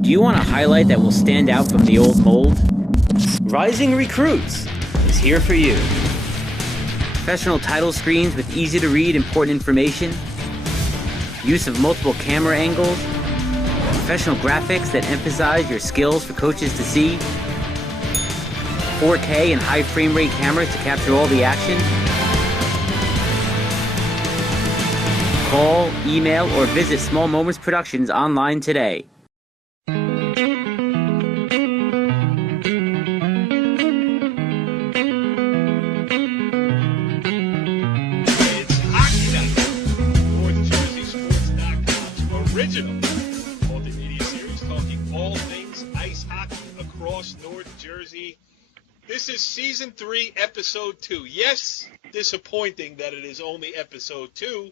Do you want a highlight that will stand out from the old mold? Rising Recruits is here for you. Professional title screens with easy-to-read important information, use of multiple camera angles, professional graphics that emphasize your skills for coaches to see, 4K and high frame rate cameras to capture all the action. Call, email, or visit Small Moments Productions online today. This is Season 3, Episode 2. Yes, disappointing that it is only Episode 2,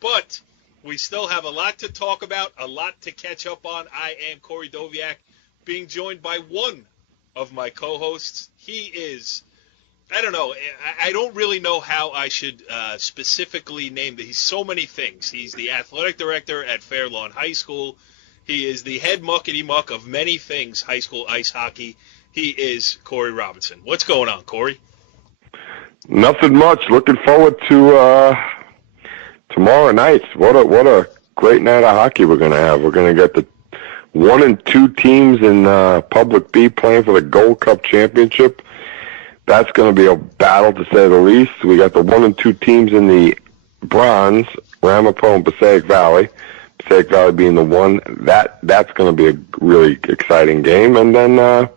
but we still have a lot to talk about, a lot to catch up on. I am Cory Robinson, being joined by one of my co-hosts. He is, I don't really know how I should specifically name it. He's so many things. He's the athletic director at Fairlawn High School. He is the head muckety-muck of many things high school ice hockey. He is Cory Robinson. What's going on, Cory? Nothing much. Looking forward to tomorrow night. What a great night of hockey we're going to have. We're going to get the 1 and 2 teams in Public B playing for the Gold Cup Championship. That's going to be a battle, to say the least. We got the 1 and 2 teams in the Bronze, Ramapo and Passaic Valley. Passaic Valley being the one. That's going to be a really exciting game. And then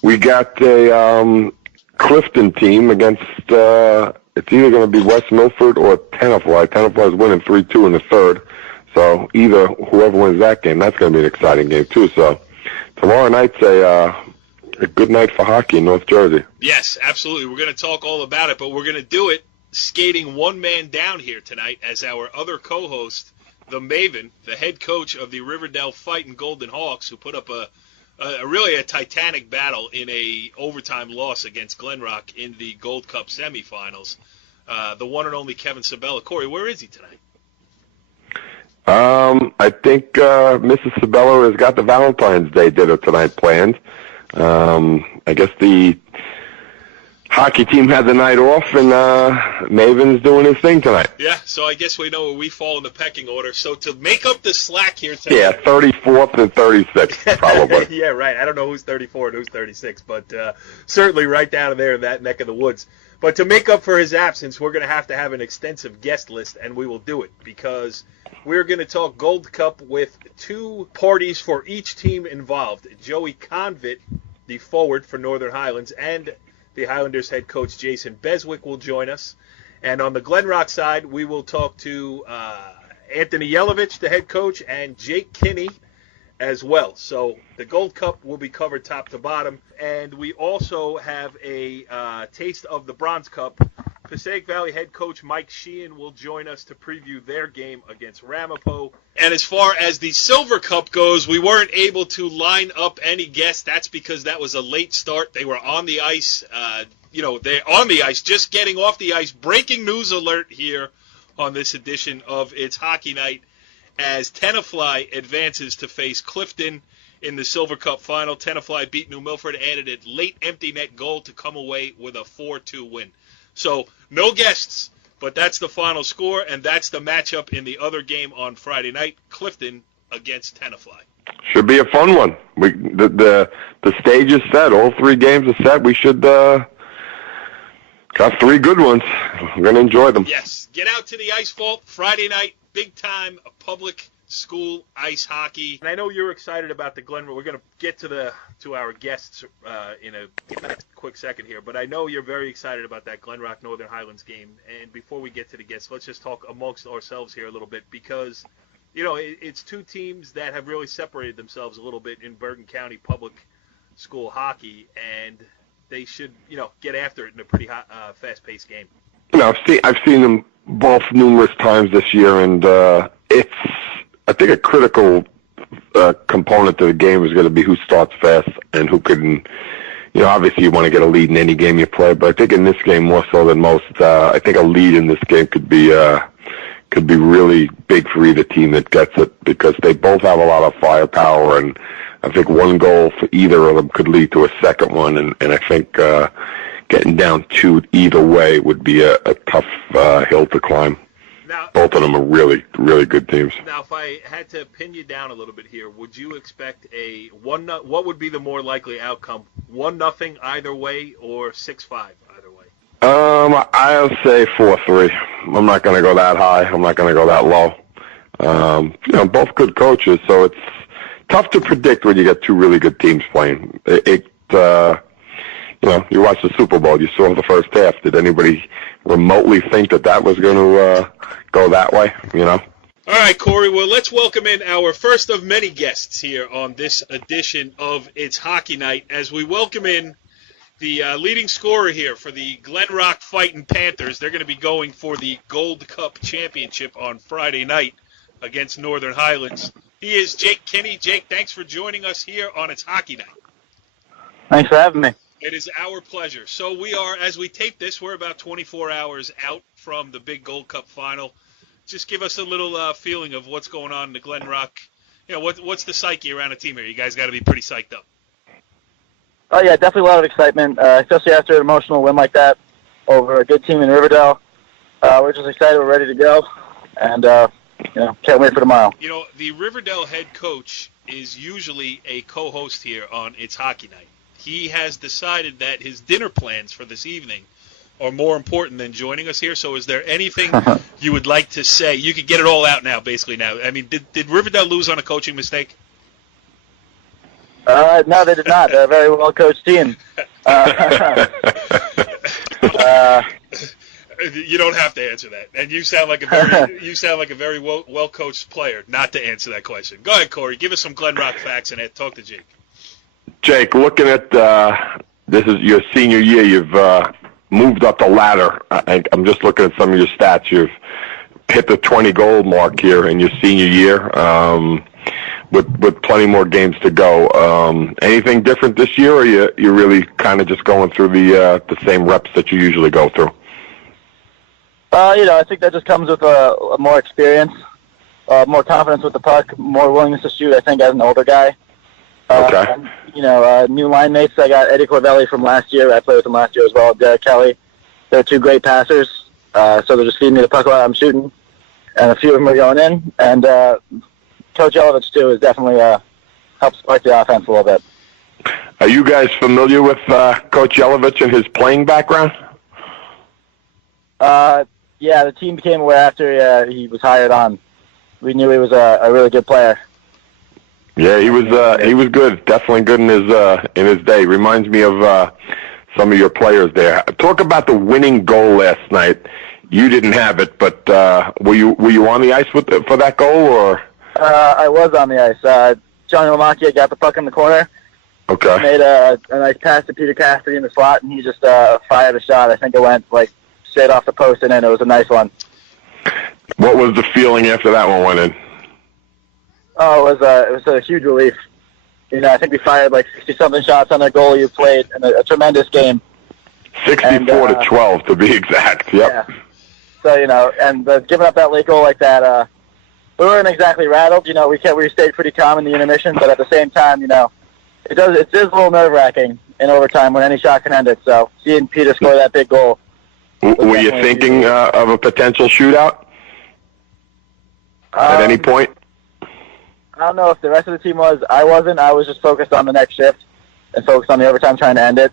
we got a Clifton team against, it's either going to be West Milford or Tenafly. Tenafly is winning 3-2 in the third. So either whoever wins that game, that's going to be an exciting game too. So tomorrow night's a good night for hockey in North Jersey. Yes, absolutely. We're going to talk all about it, but we're going to do it skating one man down here tonight as our other co-host, the Maven, the head coach of the Riverdale Fightin' Golden Hawks, who put up really a titanic battle in a overtime loss against Glen in the Gold Cup semifinals. The one and only Kevin Sabella. Cory, where is he tonight? I think Mrs. Sabella has got the Valentine's Day dinner tonight planned. I guess the hockey team had the night off, and Maven's doing his thing tonight. Yeah, so I guess we know where we fall in the pecking order. So to make up the slack here tonight... Yeah, 34th and 36th, probably. Yeah, right. I don't know who's 34 and who's 36, but certainly right down there in that neck of the woods. But to make up for his absence, we're going to have an extensive guest list, and we will do it because we're going to talk Gold Cup with 2 parties for each team involved. Joey Konvit, the forward for Northern Highlands, and the Highlanders head coach Jason Beswick will join us. And on the Glen Rock side, we will talk to Anthony Yelovich, the head coach, and Jake Kinney as well. So the Gold Cup will be covered top to bottom. And we also have a taste of the Bronze Cup. Passaic Valley head coach Mike Sheehan will join us to preview their game against Ramapo. And as far as the Silver Cup goes, we weren't able to line up any guests. That's because that was a late start. They were on the ice. They're on the ice, just getting off the ice. Breaking news alert here on this edition of It's Hockey Night as Tenafly advances to face Clifton in the Silver Cup final. Tenafly beat New Milford, added a late empty net goal to come away with a 4-2 win. So no guests, but that's the final score, and that's the matchup in the other game on Friday night, Clifton against Tenafly. Should be a fun one. The stage is set. All 3 games are set. We should got 3 good ones. We're going to enjoy them. Yes. Get out to the ice vault Friday night, big-time public school ice hockey. And I know you're excited about the Glen. We're going to get to our guests in a quick second here, but I know you're very excited about that Glen Rock Northern Highlands game. And before we get to the guests, let's just talk amongst ourselves here a little bit because, it's 2 teams that have really separated themselves a little bit in Bergen County public school hockey, and they should, get after it in a pretty fast-paced game. I've seen them both numerous times this year, and it's, I think, a critical component to the game is going to be who starts fast and who can, obviously you want to get a lead in any game you play, but I think in this game more so than most, I think a lead in this game could be could be really big for either team that gets it, because they both have a lot of firepower, and I think one goal for either of them could lead to a second one, and I think getting down 2 either way would be a tough hill to climb. Now, both of them are really, really good teams. Now, if I had to pin you down a little bit here, would you expect what would be the more likely outcome? 1-0 either way, or 6-5 either way? I'll say 4-3. I'm not going to go that high. I'm not going to go that low. Both good coaches, so it's tough to predict when you get 2 really good teams playing. You watched the Super Bowl. You saw the first half. Did anybody remotely think that was going to go that way? All right, Cory. Well, let's welcome in our first of many guests here on this edition of It's Hockey Night, as we welcome in the leading scorer here for the Glen Rock Fighting Panthers. They're going to be going for the Gold Cup Championship on Friday night against Northern Highlands. He is Jake Kinney. Jake, thanks for joining us here on It's Hockey Night. Thanks for having me. It is our pleasure. So we are, as we tape this, we're about 24 hours out from the big Gold Cup final. Just give us a little feeling of what's going on in the Glen Rock. What's the psyche around the team here? You guys got to be pretty psyched up. Oh, yeah, definitely a lot of excitement, especially after an emotional win like that over a good team in Riverdale. We're just excited. We're ready to go, and can't wait for tomorrow. The Riverdale head coach is usually a co-host here on It's Hockey Night. He has decided that his dinner plans for this evening are more important than joining us here. So is there anything you would like to say? You could get it all out now, basically now. I mean, did Riverdale lose on a coaching mistake? No, they did not. They're a very well-coached team. You don't have to answer that. And you sound like a very well-coached player not to answer that question. Go ahead, Cory. Give us some Glen Rock facts and talk to Jake. Jake, looking at this is your senior year. You've moved up the ladder. I'm just looking at some of your stats. You've hit the 20-goal mark here in your senior year, with plenty more games to go. Anything different this year, or you're really kind of just going through the same reps that you usually go through? I think that just comes with a more experience, more confidence with the puck, more willingness to shoot, I think, as an older guy. Okay. New line mates. I got Eddie Corvelli from last year. I played with him last year as well. Derek Kelly. They're 2 great passers. So they're just feeding me the puck while I'm shooting. And a few of them are going in. And Coach Yelovich, too, has definitely helped spark the offense a little bit. Are you guys familiar with Coach Yelovich and his playing background? Yeah, the team became aware after he was hired on. We knew he was a really good player. Yeah, he was good. Definitely good in his day. Reminds me of some of your players there. Talk about the winning goal last night. You didn't have it, but were you on the ice for that goal, or? I was on the ice. Johnny Lamacchia got the puck in the corner. Okay. Made a nice pass to Peter Cassidy in the slot, and he just fired a shot. I think it went straight off the post and in. It was a nice one. What was the feeling after that one went in? Oh, it was a huge relief. I think we fired 60-something shots on their goalie who played in a tremendous game. 64-12 to be exact. Yep. Yeah. So and giving up that late goal like that, we weren't exactly rattled. We stayed pretty calm in the intermission, but at the same time, it is a little nerve-wracking in overtime when any shot can end it. So seeing Peter score that big goal. Were you thinking of a potential shootout at any point? I don't know if the rest of the team was. I wasn't. I was just focused on the next shift and focused on the overtime trying to end it.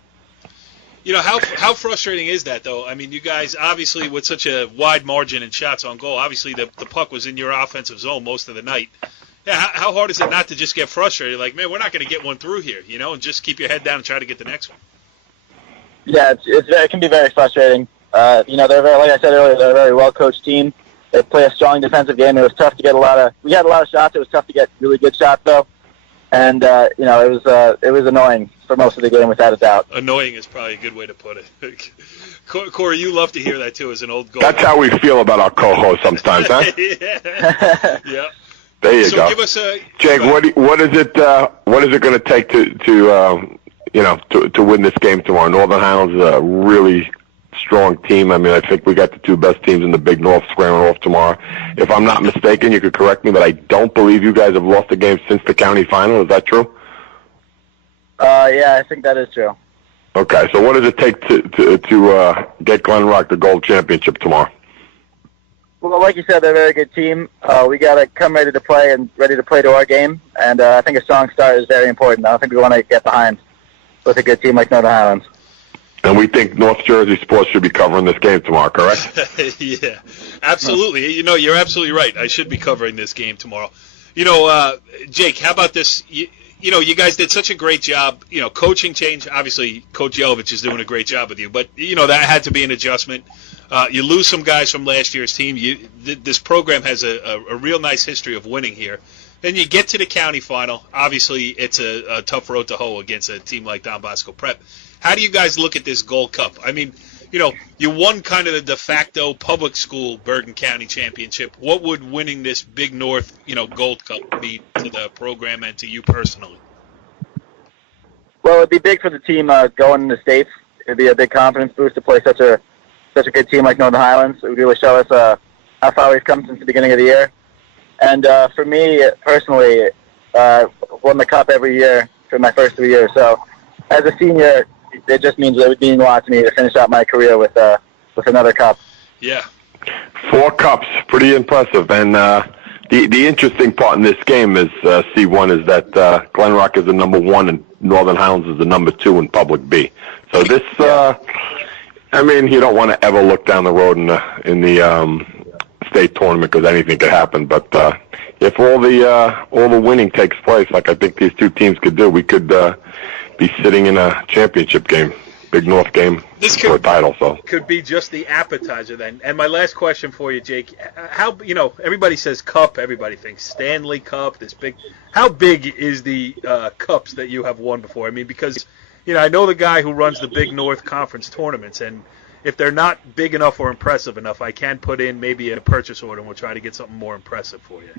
How frustrating is that, though? I mean, you guys, obviously, with such a wide margin in shots on goal, obviously the puck was in your offensive zone most of the night. Yeah, how hard is it not to just get frustrated? Man, we're not going to get one through here, and just keep your head down and try to get the next one. Yeah, it can be very frustrating. They're very, like I said earlier, they're a very well-coached team. They play a strong defensive game. It was tough to get we had a lot of shots. It was tough to get really good shots, though. And, it was annoying for most of the game, without a doubt. Annoying is probably a good way to put it. Cory, you love to hear that, too, as an old goalie. That's how we feel about our co-hosts sometimes, huh? Yeah. There you go. Give us Jake, what is it going to take to win this game tomorrow? Northern Highlands is a really strong team. I mean, I think we got the two best teams in the Big North squaring off tomorrow. If I'm not mistaken, you could correct me, but I don't believe you guys have lost a game since the county final. Is that true? Yeah, I think that is true. Okay, so what does it take to get Glen Rock the gold championship tomorrow? Well, like you said, they're a very good team. We got to come ready to play and ready to play to our game, and I think a strong start is very important. I don't think we want to get behind with a good team like Northern Highlands. And we think North Jersey sports should be covering this game tomorrow, correct? Yeah, absolutely. You know, you're absolutely right. I should be covering this game tomorrow. You know, Jake, how about this? You know, you guys did such a great job. You know, coaching change. Obviously, Coach Yelovich is doing a great job with you, but, you know, that had to be an adjustment. You lose some guys from last year's team. This program has a real nice history of winning here. Then you get to the county final. Obviously, it's a tough road to hoe against a team like Don Bosco Prep. How do you guys look at this Gold Cup? I mean, you know, you won kind of the de facto public school Bergen County Championship. What would winning this Big North, you know, Gold Cup be to the program and to you personally? Well, it'd be big for the team going in the States. It'd be a big confidence boost to play such a good team like Northern Highlands. It would really show us how far we've come since the beginning of the year. And for me, personally, won the Cup every year for my first 3 years. So as a senior, it just means it would mean a lot to me to finish out my career with another Cup. Yeah. 4 cups, pretty impressive. And the interesting part in this game is C1 is that Glen Rock is the number 1 and Northern Highlands is the number 2 in Public B. So this, I mean, you don't want to ever look down the road in the state tournament because anything could happen. But if all the winning takes place, like I think these two teams could do, we could be sitting in a championship game, Big North game for a title. So could be just the appetizer then. And my last question for you, Jake, how, you know, everybody says Cup, everybody thinks Stanley Cup, this big. How big is the cups that you have won before? I mean, because, you know, I know the guy who runs the Big North Conference tournaments, and if they're not big enough or impressive enough, I can put in maybe a purchase order and we'll try to get something more impressive for you.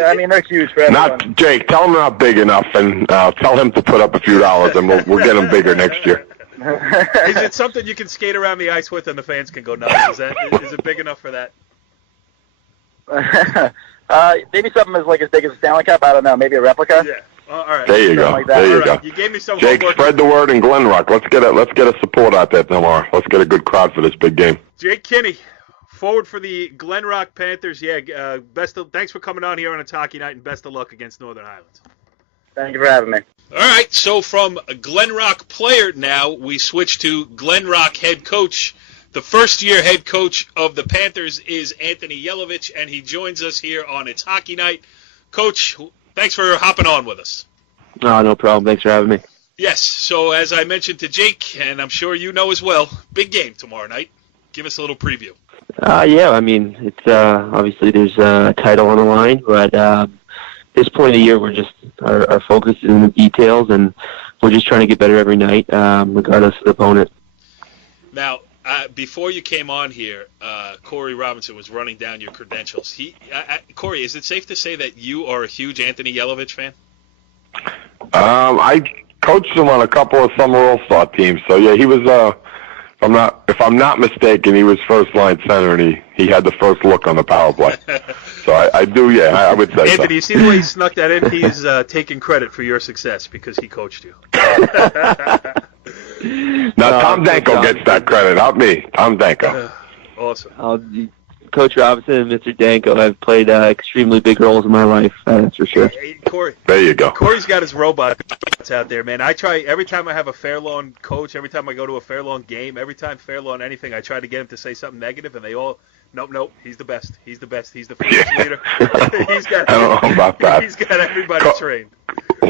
I mean, they're huge for everyone. Not Jake. Tell him not big enough, and tell him to put up a few dollars, and we'll get him bigger next year. Is it something you can skate around the ice with, and the fans can go nuts? Is it big enough for that? Maybe something as big as a Stanley Cup. I don't know. Maybe a replica. Yeah. All right. There you go. Like there you go. You gave me some Jake, spread the word in Glen Rock. Let's get a support out there tomorrow. Let's get a good crowd for this big game. Jake Kinney, forward for the Glen Rock Panthers. Yeah, thanks for coming on here on a Talkie Night, and best of luck against Northern Highlands. Thank you for having me. All right, so from a Glen Rock player now, we switch to Glen Rock head coach. The first-year head coach of the Panthers is Anthony Yelovich, and he joins us here on It's Hockey Night. Coach, thanks for hopping on with us. Oh, no problem. Thanks for having me. Yes, so as I mentioned to Jake, and I'm sure you know as well, big game tomorrow night. Give us a little preview. Yeah, I mean, it's obviously there's a title on the line, but this point of the year, we're just our focus is in the details, and we're just trying to get better every night, regardless of the opponent. Now, before you came on here, Cory Robinson was running down your credentials. Cory, is it safe to say that you are a huge Anthony Yelovich fan? I coached him on a couple of summer All-Star teams, so yeah, he was. If I'm not mistaken, he was first line center, and he had the first look on the power play. So I do, yeah, I would say. Anthony, you see the way he snuck that in? He's taking credit for your success because he coached you. Now, Tom Danko gets that credit, not me. Tom Danko. Awesome. Coach Robinson and Mr. Danko have played extremely big roles in my life, that's for sure. Hey, Cory. There you go. Cory's got his robots out there, man. I try every time I have a Fairlawn coach, every time I go to a Fairlawn game, every time Fairlawn anything, I try to get him to say something negative, and they all, nope, he's the best. He's the best. He's the first leader. I don't know about that. He's got everybody trained.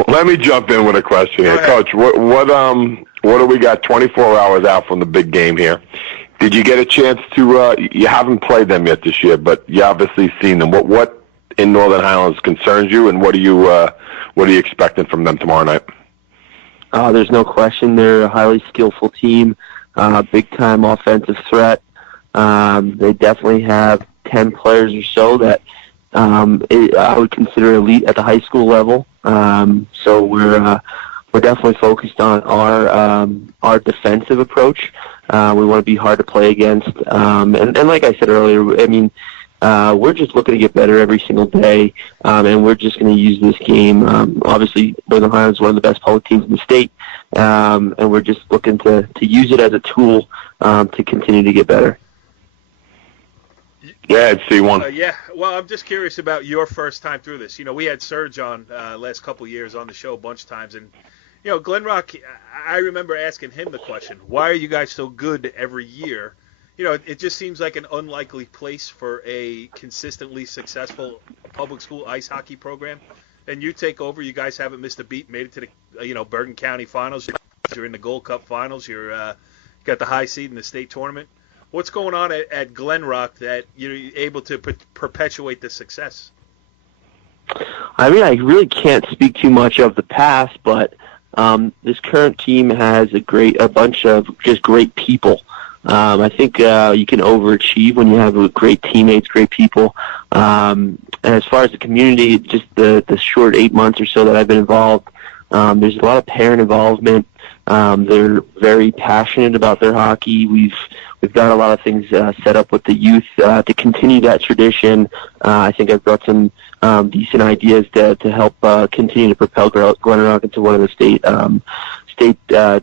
Let me jump in with a question here. Coach, what do we got 24 hours out from the big game here? Did you get a chance to, you haven't played them yet this year, but you obviously seen them. What in Northern Highlands concerns you, and what are you expecting from them tomorrow night? There's no question they're a highly skillful team, big-time offensive threat. They definitely have 10 players or so that I would consider elite at the high school level. So we're we're definitely focused on our defensive approach. We want to be hard to play against, and like I said earlier, I mean, we're just looking to get better every single day, and we're just going to use this game. Obviously, Northern Highlands is one of the best public teams in the state, and we're just looking to use it as a tool to continue to get better. Yeah, I'd see one. Yeah, well, I'm just curious about your first time through this. You know, we had Serge on last couple of years on the show a bunch of times, and you know, Glen Rock, I remember asking him the question, why are you guys so good every year? You know, it just seems like an unlikely place for a consistently successful public school ice hockey program. And you take over, you guys haven't missed a beat, made it to the, Bergen County finals. You're in the Gold Cup finals. You're got the high seed in the state tournament. What's going on at Glen Rock that you're able to perpetuate the success? I mean, I really can't speak too much of the past, but this current team has a bunch of just great people. I think you can overachieve when you have great teammates, great people. And as far as the community, just the short 8 months or so that I've been involved, there's a lot of parent involvement. They're very passionate about their hockey. We've got a lot of things set up with the youth to continue that tradition. I think I've brought some decent ideas to help continue to propel Glen Rock into one of the state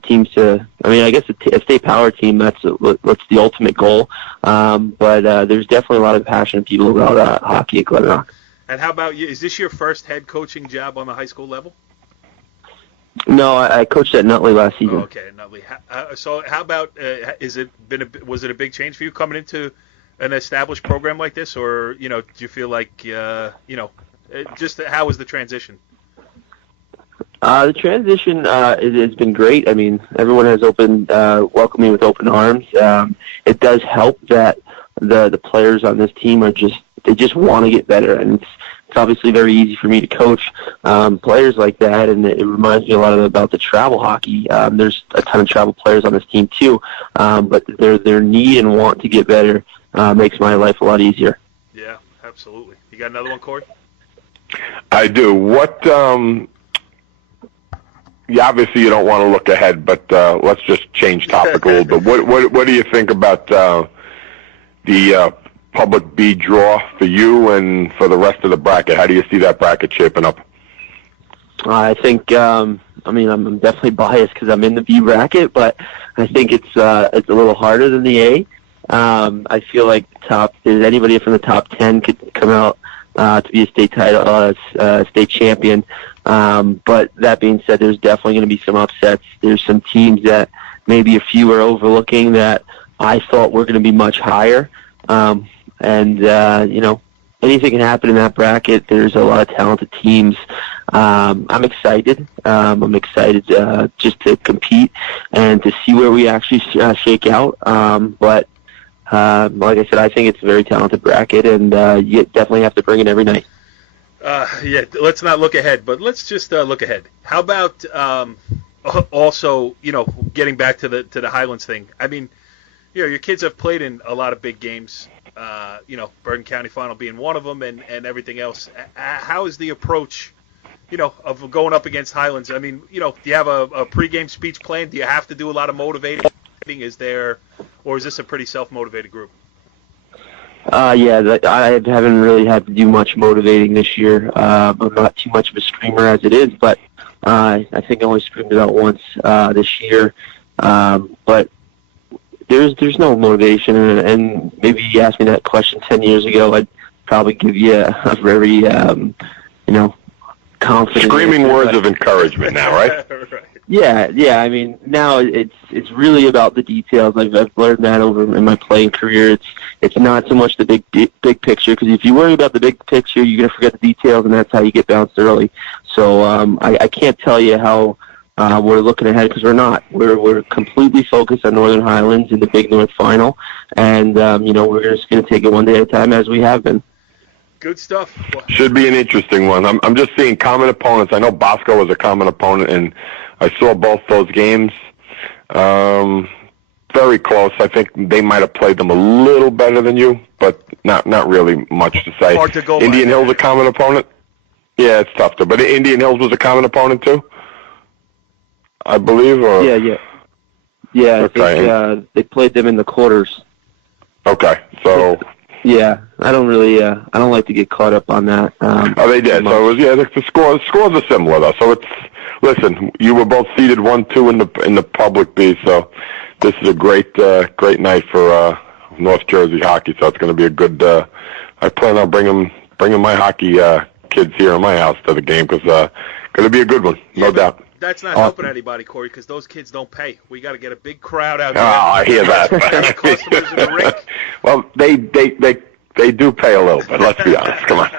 teams. I guess a state power team. That's the ultimate goal. But there's definitely a lot of passionate people about hockey at Glen Rock. And how about you? Is this your first head coaching job on the high school level? No, I coached at Nutley last season. Oh, okay, Nutley. So how about was it a big change for you coming into an established program like this, or do you feel like just how was the transition? The transition has been great. I mean, everyone has welcomed me with open arms. It does help that the players on this team they just want to get better, and it's obviously very easy for me to coach players like that, and it reminds me a lot about the travel hockey. There's a ton of travel players on this team too, but their need and want to get better makes my life a lot easier. Yeah, absolutely. You got another one, Cory? I do. Obviously you don't want to look ahead, but let's just change topic a little bit. What do you think about the Public B draw for you and for the rest of the bracket? How do you see that bracket shaping up? I think, I'm definitely biased because I'm in the B bracket, but I think it's a little harder than the A. I feel like anybody from the top 10 could come out to be a state title, state champion. But that being said, there's definitely going to be some upsets. There's some teams that maybe a few are overlooking that I thought were going to be much higher. Anything can happen in that bracket. There's a lot of talented teams. I'm excited. I'm excited just to compete and to see where we actually shake out. But like I said, I think it's a very talented bracket, and you definitely have to bring it every night. Let's not look ahead, but let's just look ahead. How about also, getting back to the Highlands thing? I mean, your kids have played in a lot of big games. Bergen County final being one of them, and everything else. How is the approach, of going up against Highlands? I mean, do you have a pregame speech planned? Do you have to do a lot of motivating? Or is this a pretty self-motivated group? I haven't really had to do much motivating this year. I'm not too much of a screamer as it is, but I think I only screamed about once this year. But there's no motivation, and maybe you asked me that question 10 years ago, I'd probably give you a very, confident screaming answer, words of encouragement now, right? Right. Yeah. I mean, now it's really about the details. I've learned that over in my playing career. It's not so much the big picture, because if you worry about the big picture, you're gonna forget the details, and that's how you get bounced early. So I can't tell you how we're looking ahead, because we're not. We're completely focused on Northern Highlands in the Big North Final, and we're just gonna take it one day at a time, as we have been. Good stuff. Should be an interesting one. I'm just seeing common opponents. I know Bosco was a common opponent, and I saw both those games. Very close. I think they might have played them a little better than you, but not really much to say. Hard to go by. Indian Hills a common opponent? Yeah, it's tough to. But Indian Hills was a common opponent too? I believe. Or? Yeah. I think they played them in the quarters. Okay, so. Yeah, I don't like to get caught up on that. They did. So it was, the scores are similar though. So listen, you were both seeded 1-2 in the public B. So this is a great night for North Jersey hockey. So it's going to be a good. I plan on bringing my hockey kids here in my house to the game because going to be a good one, no doubt. That's not helping anybody, Cory, because those kids don't pay. We got to get a big crowd out there. Oh, I hear that. Customers in the rink. Well, they do pay a little, but let's be honest. Come on.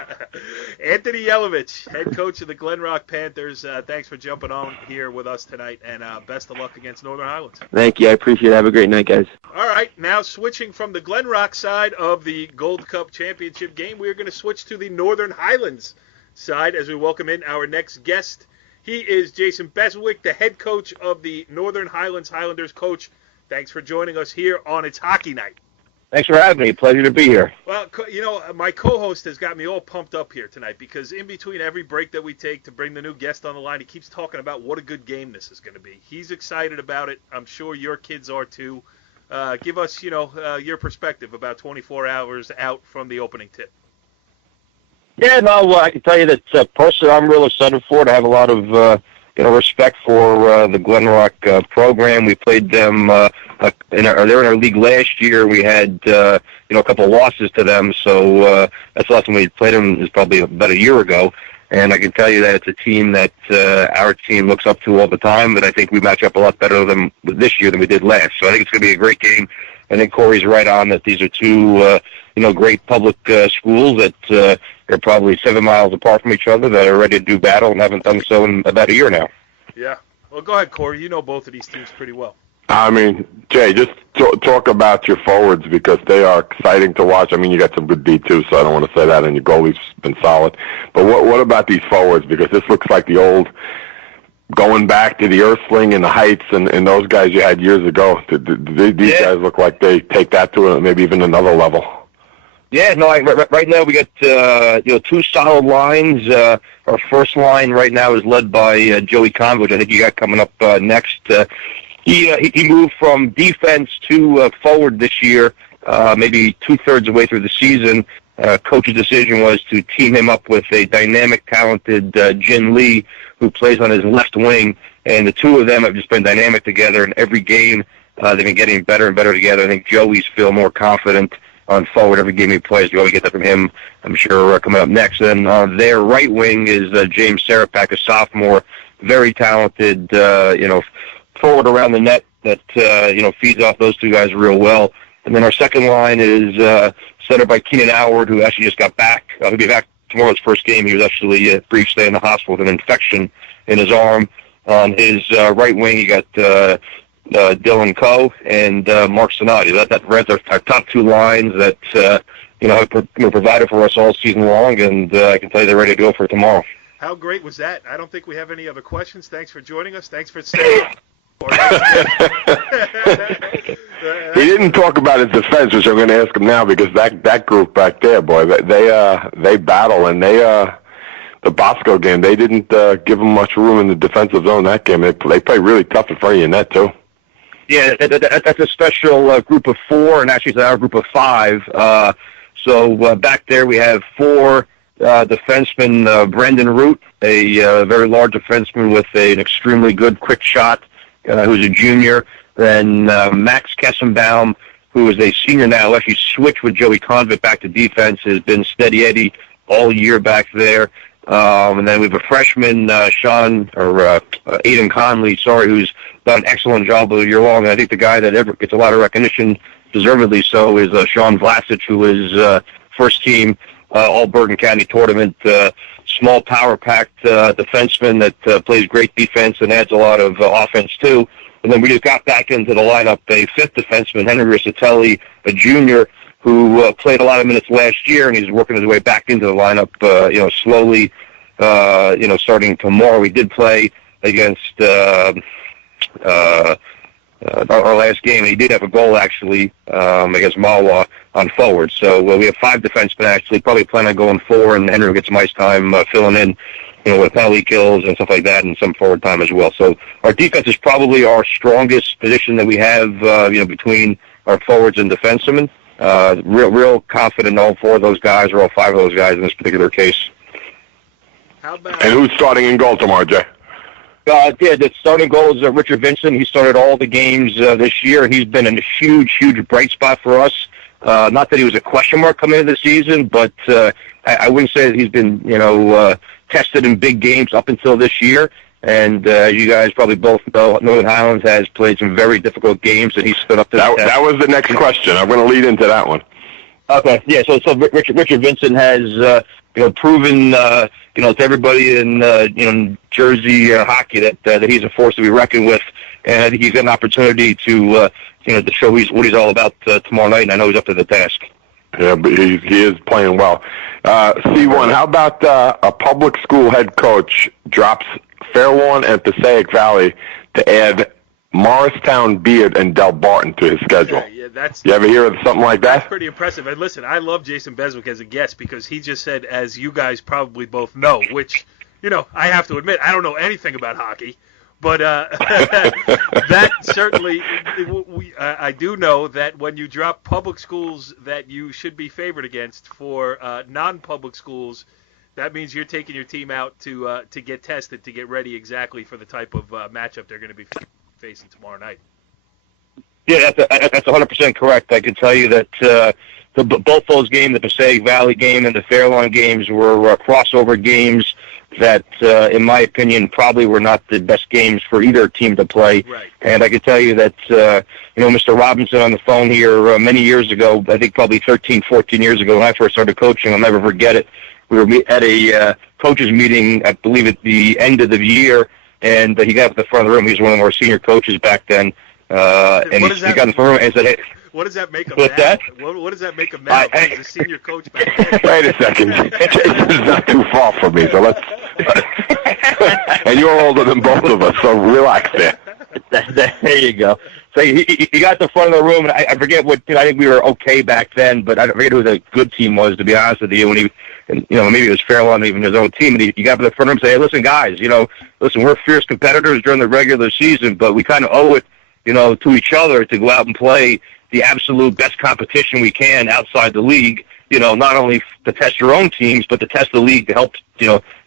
Anthony Yelovich, head coach of the Glen Rock Panthers. Thanks for jumping on here with us tonight, and best of luck against Northern Highlands. Thank you. I appreciate it. Have a great night, guys. All right, now switching from the Glen Rock side of the Gold Cup championship game, we're going to switch to the Northern Highlands side as we welcome in our next guest. He is Jason Beswick, the head coach of the Northern Highlands Highlanders. Coach, thanks for joining us here on It's Hockey Night. Thanks for having me. Pleasure to be here. Well, my co-host has got me all pumped up here tonight because in between every break that we take to bring the new guest on the line, he keeps talking about what a good game this is going to be. He's excited about it. I'm sure your kids are too. Give us, your perspective about 24 hours out from the opening tip. Yeah, no, I can tell you that personally I'm real excited for it. I have a lot of respect for the Glen Rock program. We played them they were in our league last year. We had a couple of losses to them, so that's the last time we played them is probably about a year ago. And I can tell you that it's a team that our team looks up to all the time, but I think we match up a lot better than this year than we did last. So I think it's going to be a great game. I think Cory's right on that these are two great public schools that are probably 7 miles apart from each other that are ready to do battle and haven't done so in about a year now. Yeah. Well, go ahead, Cory. You know both of these teams pretty well. I mean, Jay, just talk about your forwards because they are exciting to watch. I mean, you got some good D too, so I don't want to say that, and your goalie's been solid. But what about these forwards? Because this looks like the old, going back to the Earthling and the Heights and those guys you had years ago. These guys look like they take that to maybe even another level. Yeah, no. Right now we got two solid lines. Our first line right now is led by Joey Konvit. I think you got coming up next. He moved from defense to forward this year, maybe 2/3 of the way through the season. Coach's decision was to team him up with a dynamic, talented Jin Lee, who plays on his left wing, and the two of them have just been dynamic together in every game. They've been getting better and better together. I think Joey's feel more confident on forward every game he plays. You always get that from him, I'm sure, coming up next. And their right wing is James Sarapak, a sophomore, very talented, forward around the net that, feeds off those two guys real well. And then our second line is centered by Keenan Howard, who actually just got back. He'll be back tomorrow's first game. He was actually a brief stay in the hospital with an infection in his arm. On his right wing, you got Dylan Coe and Mark Sonati. That's our top two lines that have provided for us all season long, and I can tell you they're ready to go for tomorrow. How great was that? I don't think we have any other questions. Thanks for joining us. Thanks for staying. He didn't talk about his defense, which I'm going to ask him now because that group back there, boy, they battle, and the Bosco game, they didn't give them much room in the defensive zone that game. They play really tough in front of your net too. Yeah, that's a special group of four, and actually it's our group of five. So back there we have four defensemen, Brendan Root, a very large defenseman with an extremely good quick shot, who's a junior. Then Max Kessenbaum, who is a senior now, actually switched with Joey Konvit back to defense, has been steady Eddie all year back there. And then we have a freshman, Aiden Conley, who's done an excellent job all year long. And I think the guy that ever gets a lot of recognition, deservedly so, is Sean Vlasic, who is first team All Bergen County tournament, small power-packed defenseman that plays great defense and adds a lot of offense too. And then we just got back into the lineup a fifth defenseman, Henry Rissatelli, a junior, who played a lot of minutes last year, and he's working his way back into the lineup, slowly, starting tomorrow. We did play against our last game, and he did have a goal, actually, against Mawa on forward. So we have five defensemen, actually, probably plan on going four, and Henry will get some ice time filling in with penalty kills and stuff like that, and some forward time as well. So our defense is probably our strongest position that we have, between our forwards and defensemen. Real confident in all four of those guys, or all five of those guys in this particular case. How about? And who's starting in goal tomorrow, Jay? The starting goal is Richard Vincent. He started all the games this year, and he's been a huge bright spot for us. Not that he was a question mark coming into the season, but I wouldn't say that he's been, tested in big games up until this year. And you guys probably both know Northern Highlands has played some very difficult games, and he stood up to that. That was the next question. I'm going to lead into that one. Okay, yeah. So Richard Vincent has proven to everybody in Jersey hockey that he's a force to be reckoned with, and I think he's got an opportunity to to show what he's all about tomorrow night. And I know he's up to the task. Yeah, but he is playing well. C1, how about a public school head coach drops Fairlawn and Passaic Valley to add Morristown, Beard, and Del Barton to his schedule? Yeah, that's. You ever hear of something like that? That's pretty impressive. And listen, I love Jason Beswick as a guest because he just said, as you guys probably both know, which, I have to admit, I don't know anything about hockey. But that certainly, I do know that when you drop public schools that you should be favored against for non-public schools, that means you're taking your team out to get tested, to get ready exactly for the type of matchup they're going to be facing tomorrow night. Yeah, that's 100% correct. I can tell you that both those games, the Passaic Valley game and the Fairlawn games, were crossover games that, in my opinion, probably were not the best games for either team to play. Right. And I can tell you that, Mr. Robinson on the phone here many years ago, I think probably 13, 14 years ago when I first started coaching, I'll never forget it. We were at a coaches meeting, I believe at the end of the year, and he got up at the front of the room. He was one of our senior coaches back then. And he got in the front of the room and said, "Hey, what does that make him what's now? That? What does that make him now? He's a senior coach back then." Wait a second. Jason's not too far from me, so let's... And you're older than both of us, so relax there. There you go. So he got to the front of the room, and I forget what, I think we were okay back then, but I forget who the good team was, to be honest with you, when he, maybe it was Fairlawn, even his own team, and he got to the front of the room and said, "Hey, listen, guys, listen, we're fierce competitors during the regular season, but we kind of owe it, to each other to go out and play the absolute best competition we can outside the league, not only to test your own teams, but to test the league to help,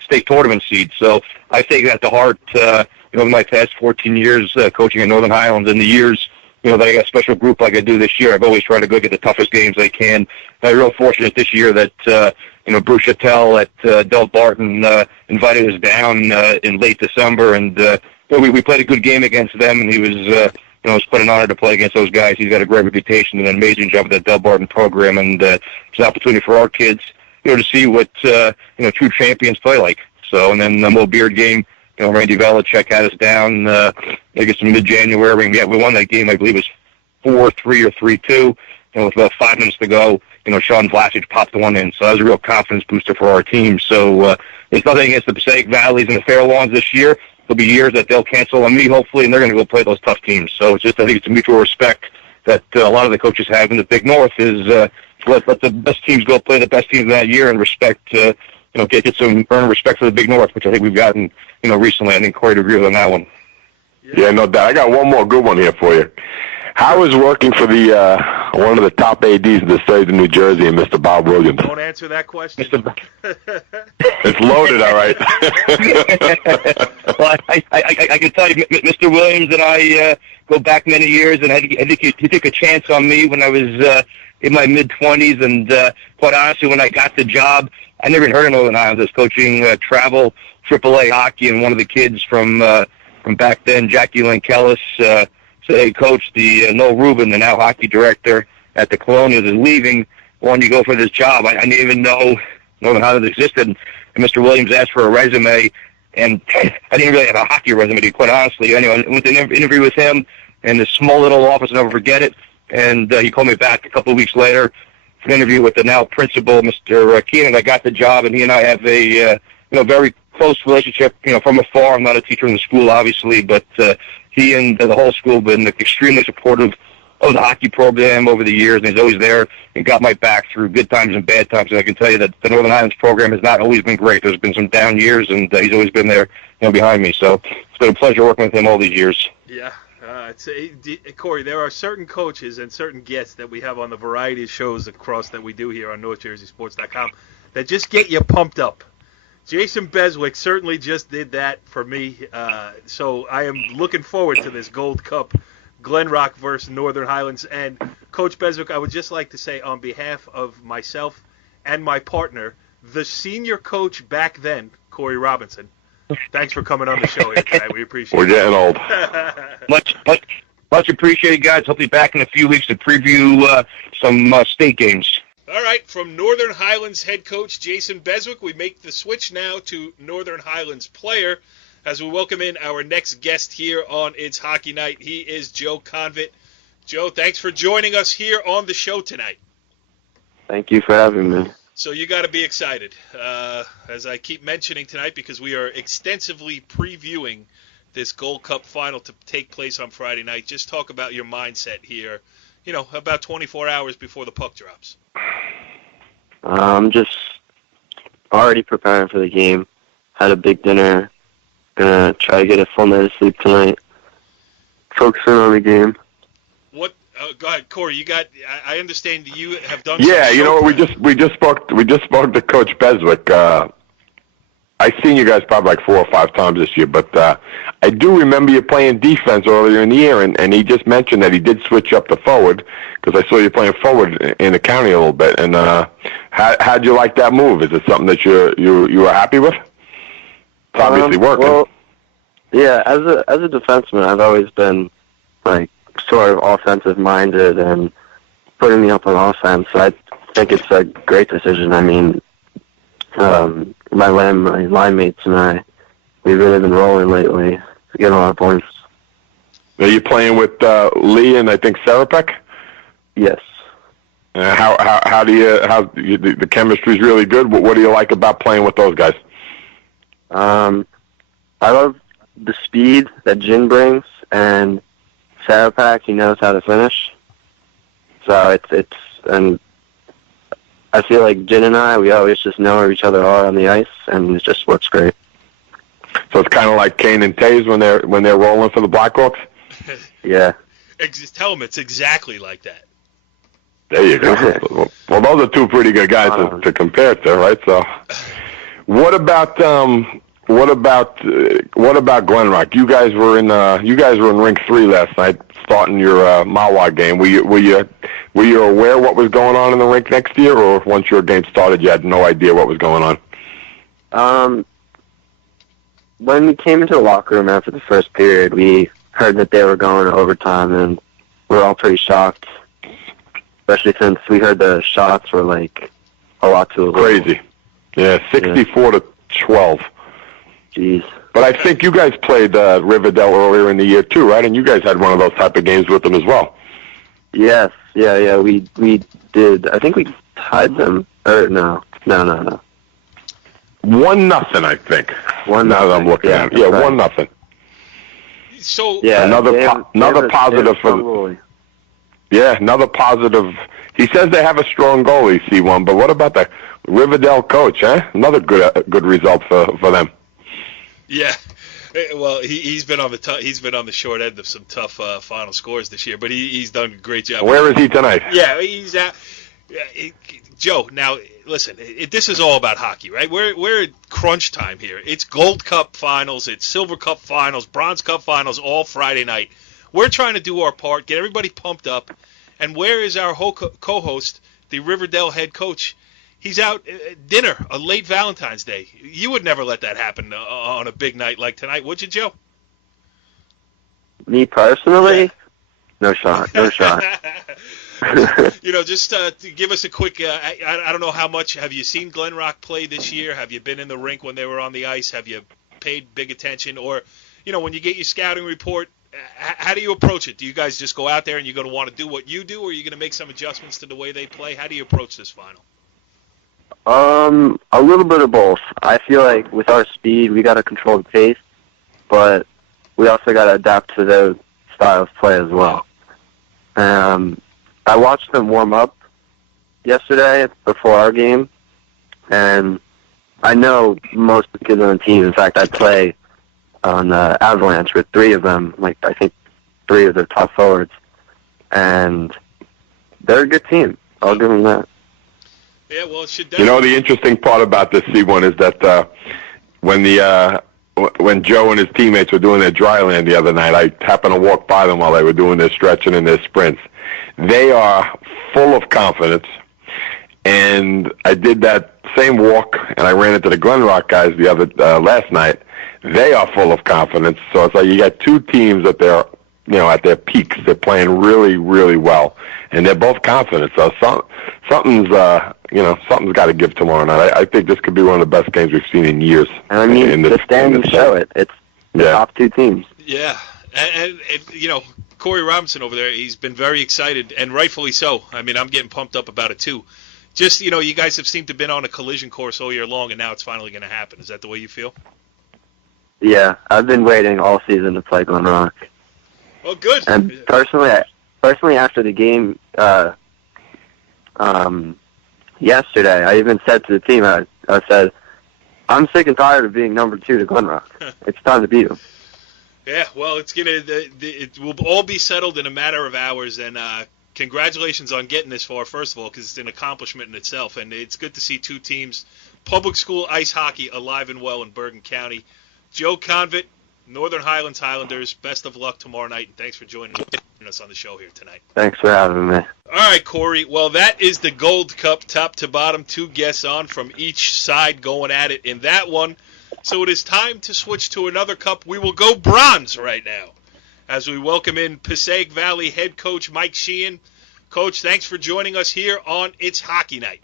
state tournament seeds." So I take that to heart, in my past 14 years coaching at Northern Highlands, and the years, that I got a special group like I do this year. I've always tried to go get the toughest games I can. I'm real fortunate this year that, Bruce Chattel at Del Barton invited us down in late December, and we played a good game against them, and he was, it's quite an honor to play against those guys. He's got a great reputation and an amazing job at that Del Barton program, and it's an opportunity for our kids, to see what, true champions play like. So, and then the Mo Beard game, Randy Velicek had us down, I guess in mid-January. We won that game, I believe it was 4-3 or 3-2, with about 5 minutes to go. Sean Vlasic popped one in, so that was a real confidence booster for our team. So, it's nothing against the Passaic Valleys and the Fairlawns this year. There'll be years that they'll cancel on me, hopefully, and they're going to go play those tough teams. So it's just, I think it's a mutual respect that a lot of the coaches have in the Big North is let the best teams go play the best teams that year and respect, get some earn respect for the Big North, which I think we've gotten, recently. I think Cory would agree with on that one. Yeah, no doubt. I got one more good one here for you. How is working for the one of the top ADs in the state of New Jersey, and Mr. Bob Williams? Don't answer that question. It's loaded, all right. Well, I can tell you, Mr. Williams and I go back many years, and I think he took a chance on me when I was in my mid-20s, and quite honestly, when I got the job, I never even heard of Northern Highlands. I was coaching travel AAA hockey, and one of the kids from back then, Jackie Lankellis, said, "Coach, the Noel Rubin, the now hockey director at the Colonials, is leaving. Why don't you go for this job?" I didn't even know Northern Highlands existed, and Mr. Williams asked for a resume, and I didn't really have a hockey resume, to be quite honestly. Anyway, I went to an interview with him in this small little office, I'll never forget it, and he called me back a couple of weeks later for an interview with the now principal, Mr. Kinney. I got the job, and he and I have a very close relationship, from afar. I'm not a teacher in the school, obviously, but he and the whole school have been extremely supportive of the hockey program over the years, and he's always there and got my back through good times and bad times. And I can tell you that the Northern Highlands program has not always been great. There's been some down years, and he's always been there, behind me. So it's been a pleasure working with him all these years. Yeah. Cory, there are certain coaches and certain guests that we have on the variety of shows across that we do here on NorthJerseySports.com that just get you pumped up. Jason Beswick certainly just did that for me. So I am looking forward to this Gold Cup, Glen Rock versus Northern Highlands. And Coach Beswick, I would just like to say on behalf of myself and my partner, the senior coach back then, Cory Robinson, thanks for coming on the show here tonight. We appreciate it. We're getting old. Much appreciated, guys. Hope to be back in a few weeks to preview some state games. All right, from Northern Highlands head coach Jason Beswick, we make the switch now to Northern Highlands player as we welcome in our next guest here on It's Hockey Night. He is Joe Konvit. Joe, thanks for joining us here on the show tonight. Thank you for having me. So you got to be excited, as I keep mentioning tonight, because we are extensively previewing this Gold Cup final to take place on Friday night. Just talk about your mindset here, about 24 hours before the puck drops. I'm just already preparing for the game. Had a big dinner. Gonna try to get a full night of sleep tonight. Focusing on the game. What? Go ahead, Cory. You got? I understand you have done. Yeah, we just spoke to Coach Beswick. I've seen you guys probably like 4 or 5 times this year, but I do remember you playing defense earlier in the year, and he just mentioned that he did switch up to forward because I saw you playing forward in the county a little bit. And how'd you like that move? Is it something that you were happy with? It's obviously working. Well, yeah, as a defenseman, I've always been like sort of offensive minded and putting me up on offense. So I think it's a great decision. I mean, my line mates and I, we've really been rolling lately. We're getting a lot of points. Are you playing with Lee and I think Sarapek? Yes. How do you the chemistry's really good? What do you like about playing with those guys? I love the speed that Jin brings, and Sarapek, he knows how to finish. So and I feel like Jin and I, we always just know where each other are on the ice, and it just works great. So it's kind of like Kane and Taze when they're rolling for the Blackhawks? Yeah. Tell them it's exactly like that. There you go. Well, those are 2 pretty good guys to compare to, right? So, what about Glen Rock? You guys were in rink 3 last night, starting your Mawa game. Were you aware what was going on in the rink next year, or once your game started, you had no idea what was going on? When we came into the locker room after the first period, we heard that they were going to overtime, and we were all pretty shocked, especially since we heard the shots were like a lot too crazy. Yeah, 64-12. Jeez. But I think you guys played Riverdale earlier in the year too, right? And you guys had one of those type of games with them as well. Yes, yeah, we did. I think we tied them. Or no. 1-0, I think. 1-0. Now that I'm looking at it. Yeah, right. 1-0. So yeah, another positive for. Yeah, another positive. He says they have a strong goalie, C1, but what about the Riverdale coach? Another good result for them. Yeah, well, he's been on the short end of some tough final scores this year, but he's done a great job. Where is he tonight? Yeah, he's at Joe. Now listen, this is all about hockey, right? We're at crunch time here. It's Gold Cup finals, it's Silver Cup finals, Bronze Cup finals, all Friday night. We're trying to do our part, get everybody pumped up. And where is our co-host, the Riverdale head coach? He's out at dinner, a late Valentine's Day. You would never let that happen on a big night like tonight, would you, Joe? Me personally? Yeah. No shot. Just to give us a quick, I don't know how much, have you seen Glen Rock play this year? Have you been in the rink when they were on the ice? Have you paid big attention? Or, when you get your scouting report, how do you approach it? Do you guys just go out there and you're going to want to do what you do, or are you going to make some adjustments to the way they play? How do you approach this final? A little bit of both. I feel like with our speed, we got to control the pace, but we also got to adapt to their style of play as well. I watched them warm up yesterday before our game, and I know most of the kids on the team. In fact, I play on Avalanche with three of them, I think 3 of their top forwards, and they're a good team. I'll give them that. Yeah, well, it should You know, the interesting part about this C1 is that when Joe and his teammates were doing their dry land the other night, I happened to walk by them while they were doing their stretching and their sprints. They are full of confidence, and I did that same walk, and I ran into the Glen Rock guys the other last night. They are full of confidence. So it's like you got 2 teams at their peaks. They're playing really, really well, and they're both confident. So something's got to give tomorrow night. I think this could be one of the best games we've seen in years. I mean, the standings show it. It's the top 2 teams. Yeah, and Cory Robinson over there, he's been very excited, and rightfully so. I mean, I'm getting pumped up about it too. Just, you guys have seemed to have been on a collision course all year long, and now it's finally going to happen. Is that the way you feel? Yeah, I've been waiting all season to play Glen Rock. Oh, good. And personally, after the game yesterday, I even said to the team, I said, I'm sick and tired of being number 2 to Glen Rock. It's time to beat them. Yeah, well, it will all be settled in a matter of hours, and congratulations on getting this far, first of all, because it's an accomplishment in itself, and it's good to see 2 teams, public school ice hockey, alive and well in Bergen County. Joe Konvit, Northern Highlands Highlanders, best of luck tomorrow night, and thanks for joining us on the show here tonight. Thanks for having me. All right, Cory. Well, that is the Gold Cup, top to bottom, 2 guests on from each side going at it in that one. So it is time to switch to another cup. We will go bronze right now as we welcome in Passaic Valley head coach Mike Sheehan. Coach, thanks for joining us here on It's Hockey Night.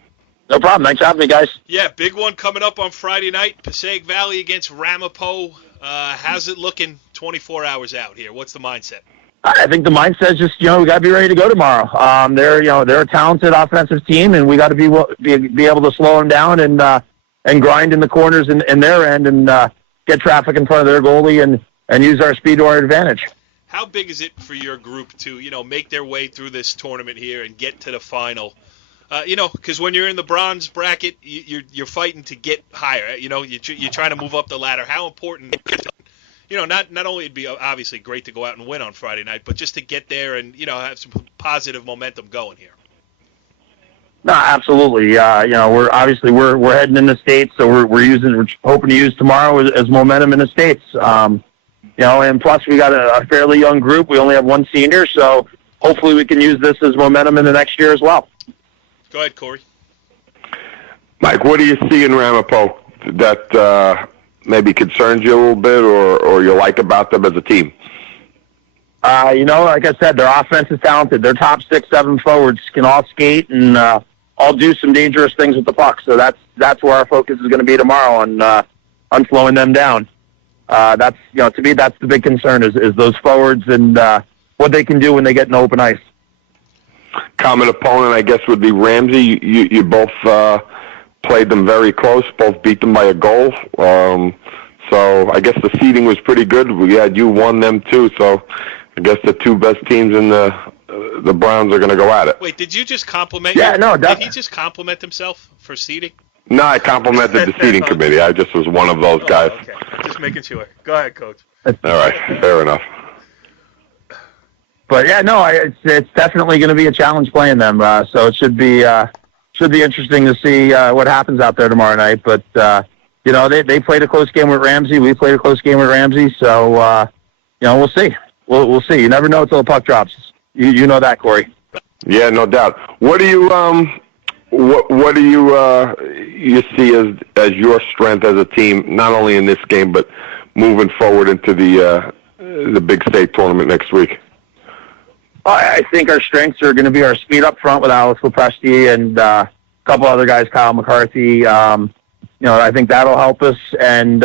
No problem. Thanks for having me, guys. Yeah, big one coming up on Friday night. Passaic Valley against Ramapo. How's it looking 24 hours out here? What's the mindset? I think the mindset is just, we got to be ready to go tomorrow. They're a talented offensive team, and we got to be able to slow them down and grind in the corners in their end and get traffic in front of their goalie and use our speed to our advantage. How big is it for your group to, make their way through this tournament here and get to the final? Because when you're in the bronze bracket, you're fighting to get higher. You're trying to move up the ladder. How important, not only it'd be obviously great to go out and win on Friday night, but just to get there and, have some positive momentum going here. No, absolutely. We're heading in the States, so we're hoping to use tomorrow as momentum in the States. And plus we got a fairly young group. We only have 1 senior, so hopefully we can use this as momentum in the next year as well. Go ahead, Cory. Mike, what do you see in Ramapo that maybe concerns you a little bit or you like about them as a team? Like I said, their offense is talented. Their top 6, 7 forwards can all skate and all do some dangerous things with the puck. So that's where our focus is going to be tomorrow on slowing them down. To me, that's the big concern is those forwards and what they can do when they get in open ice. Common opponent, I guess, would be Ramsey. You both played them very close, both beat them by a goal. So I guess the seeding was pretty good. You won them too, so I guess the 2 best teams in the Browns are going to go at it. Wait, did you just compliment? Yeah, no, did he just compliment himself for seeding? No, I complimented the seating committee. I just was one of those guys. Okay, just making sure. Go ahead, Coach. All right, fair enough. But yeah, no, it's definitely going to be a challenge playing them. So it should be interesting to see what happens out there tomorrow night. But they played a close game with Ramsey. We played a close game with Ramsey. So we'll see. We'll see. You never know until the puck drops. You know that, Cory. Yeah, no doubt. What do you you see as your strength as a team, not only in this game but moving forward into the big state tournament next week? I think our strengths are going to be our speed up front with Alex Lepresti and a couple other guys, Kyle McCarthy. I think that'll help us, and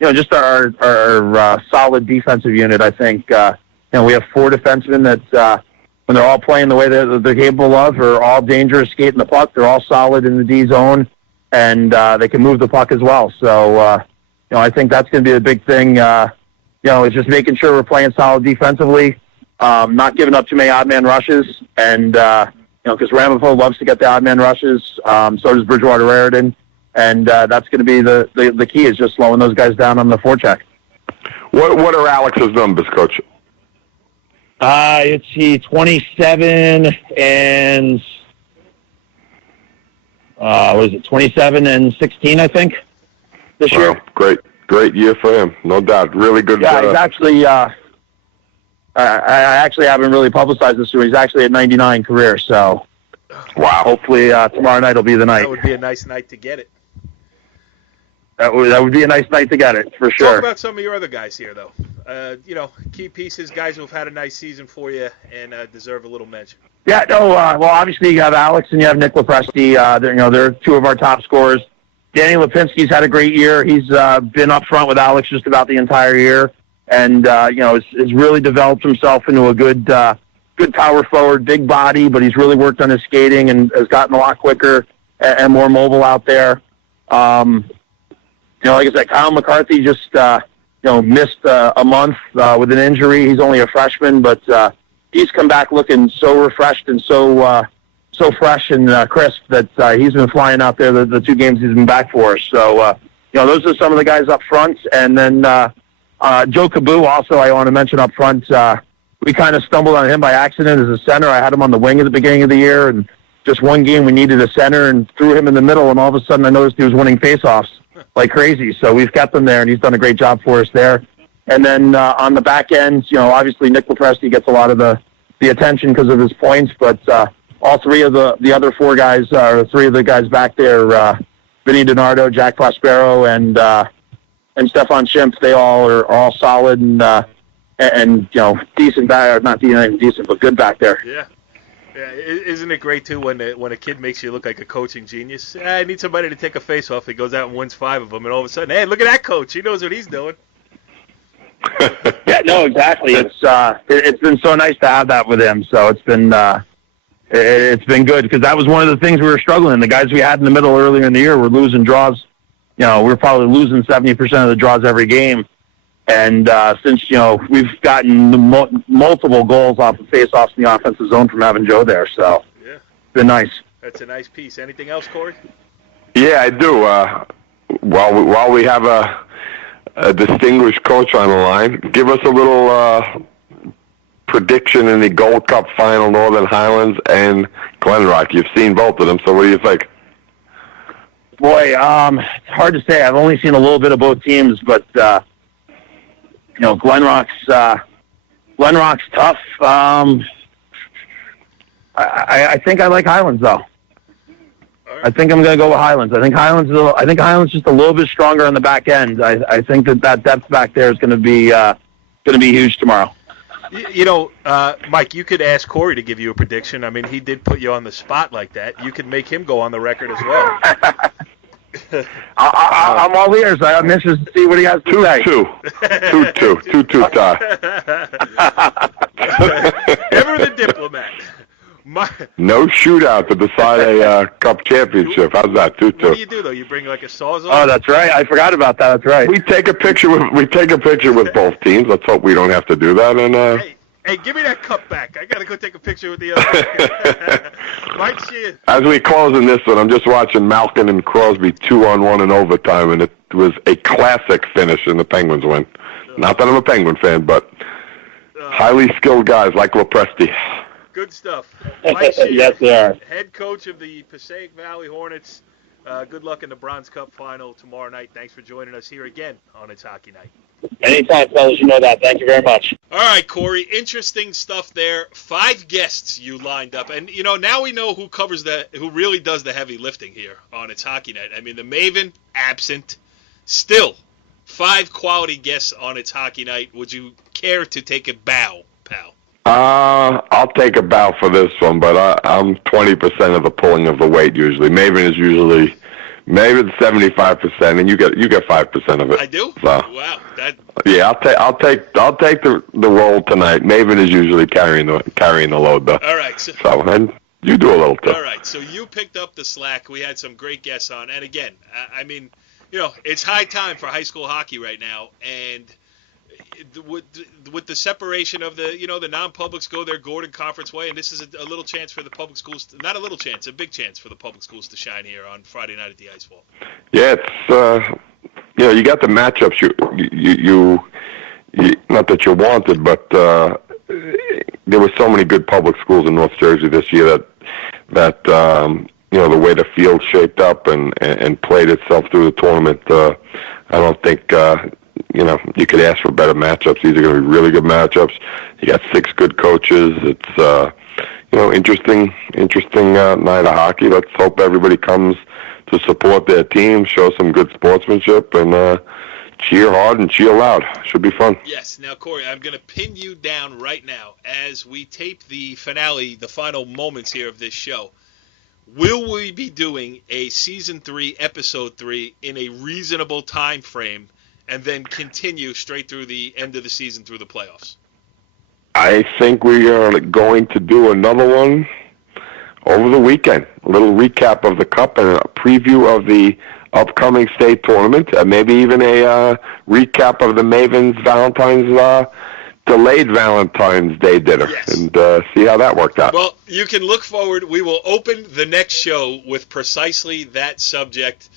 just our solid defensive unit. I think we have 4 defensemen that when they're all playing the way that they're capable of, are all dangerous skating the puck. They're all solid in the D zone, and they can move the puck as well. So I think that's going to be the big thing. Is just making sure we're playing solid defensively. not giving up too many odd man rushes, and because Ramapo loves to get the odd man rushes, so does Bridgewater Raritan, and that's going to be the key is just slowing those guys down on the forecheck. What are Alex's numbers, Coach? It's 27 and what is it? 27 and 16, I think, this year. Great year for him, no doubt. Really good. Yeah, he's actually. I actually haven't really publicized this to him. He's actually at 99 career, so wow. Hopefully tomorrow night will be the night. That would be a nice night to get it. That would be a nice night to get it, for sure. Talk about some of your other guys here, though. Key pieces, guys who have had a nice season for you and deserve a little mention. Yeah, no, well, obviously you have Alex and you have Nick Lepresti. They're two of our top scorers. Danny Lipinski's had a great year. He's been up front with Alex just about the entire year, and has really developed himself into a good power forward, big body, but he's really worked on his skating and has gotten a lot quicker and more mobile out there. Like I said, Kyle McCarthy just missed a month with an injury. He's only a freshman, but he's come back looking so refreshed and so fresh and crisp that he's been flying out there the 2 games he's been back for us. So, those are some of the guys up front. And then Joe Kaboo also I want to mention up front. We kind of stumbled on him by accident as a center. I had him on the wing at the beginning of the year, and just one game we needed a center and threw him in the middle, and all of a sudden I noticed he was winning faceoffs like crazy. So we've kept him there, and he's done a great job for us there. And then on the back end, obviously Nick Lepresti gets a lot of the attention because of his points, but all 3 of the other 4 guys, or 3 of the guys back there, Vinny DiNardo, Jack Prospero, and Stefan Schimpf, they all are solid and decent back, not even decent, but good back there. Yeah. Yeah, isn't it great, too, when a kid makes you look like a coaching genius? I need somebody to take a face-off. He goes out and wins 5 of them, and all of a sudden, hey, look at that coach. He knows what he's doing. Yeah, no, exactly. It's been so nice to have that with him. So it's been good because that was one of the things we were struggling. The guys we had in the middle earlier in the year were losing draws. We were probably losing 70% of the draws every game. And since, we've gotten multiple goals off of face-offs in the offensive zone from having Joe there. So yeah, it's been nice. That's a nice piece. Anything else, Cory? Yeah, I do. While we have a distinguished coach on the line, give us a little prediction in the Gold Cup final, Northern Highlands and Glen Rock. You've seen both of them, so what do you think? Boy, it's hard to say. I've only seen a little bit of both teams, but Glen Rock's tough. I think I like Highlands though. I think I'm going to go with Highlands. I think Highlands just a little bit stronger on the back end. I think that depth back there is going to be huge tomorrow. Mike, you could ask Cory to give you a prediction. I mean, he did put you on the spot like that. You could make him go on the record as well. I'm all ears. I'm interested to see what he has to say. 2-2 tie. Ever the diplomat. No shootout to decide a cup championship. How's that? 2-2. What do you do though? You bring like a Sawzall? Oh, that's right. I forgot about that. That's right. We take a picture with both teams. Let's hope we don't have to do that. And hey, give me that cup back. I gotta go take a picture with the other. Mike Sheehan. As we close in this one, I'm just watching Malkin and Crosby 2-on-1 in overtime, and it was a classic finish, and the Penguins win. Not that I'm a Penguin fan, but highly skilled guys like Lepresti. Good stuff. Mike Sheehan, yes, they are. Head coach of the Passaic Valley Hornets. Good luck in the Bronze Cup final tomorrow night. Thanks for joining us here again on It's Hockey Night. Anytime, fellas. You know that. Thank you very much. All right, Cory. Interesting stuff there. 5 guests you lined up, and now we know who really does the heavy lifting here on It's Hockey Night. I mean, the Maven absent. Still, 5 quality guests on It's Hockey Night. Would you care to take a bow, pal? I'll take a bow for this one, but I'm 20% of the pulling of the weight usually. Maven is usually 75%, and you get 5% of it. I do. So, wow. Yeah, I'll take the role tonight. Maven is usually carrying the load though. All right. So and you do a little too. All right. So you picked up the slack. We had some great guests on, and again, I mean, it's high time for high school hockey right now, and with the separation of the non-publics go their Gordon Conference way, and this is a little chance for the public schools, not a little chance, a big chance for the public schools to shine here on Friday night at the Ice Bowl. Yeah, it's you got the matchups you not that you wanted, but there were so many good public schools in North Jersey this year that the way the field shaped up and played itself through the tournament, I don't think you could ask for better matchups. These are going to be really good matchups. You got 6 good coaches. It's interesting night of hockey. Let's hope everybody comes to support their team, show some good sportsmanship, and cheer hard and cheer loud. Should be fun. Yes. Now, Cory, I'm going to pin you down right now as we tape the finale, the final moments here of this show. Will we be doing a Season 3, Episode 3 in a reasonable time frame and then continue straight through the end of the season through the playoffs? I think we are going to do another one over the weekend. A little recap of the Cup and a preview of the upcoming state tournament, maybe even a recap of the Mavens delayed Valentine's Day dinner, yes, and see how that worked out. Well, you can look forward. We will open the next show with precisely that subject.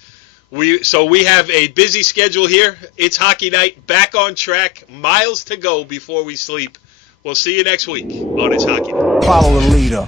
We have a busy schedule here. It's hockey night, back on track, miles to go before we sleep. We'll see you next week on It's Hockey Night. Follow the leader.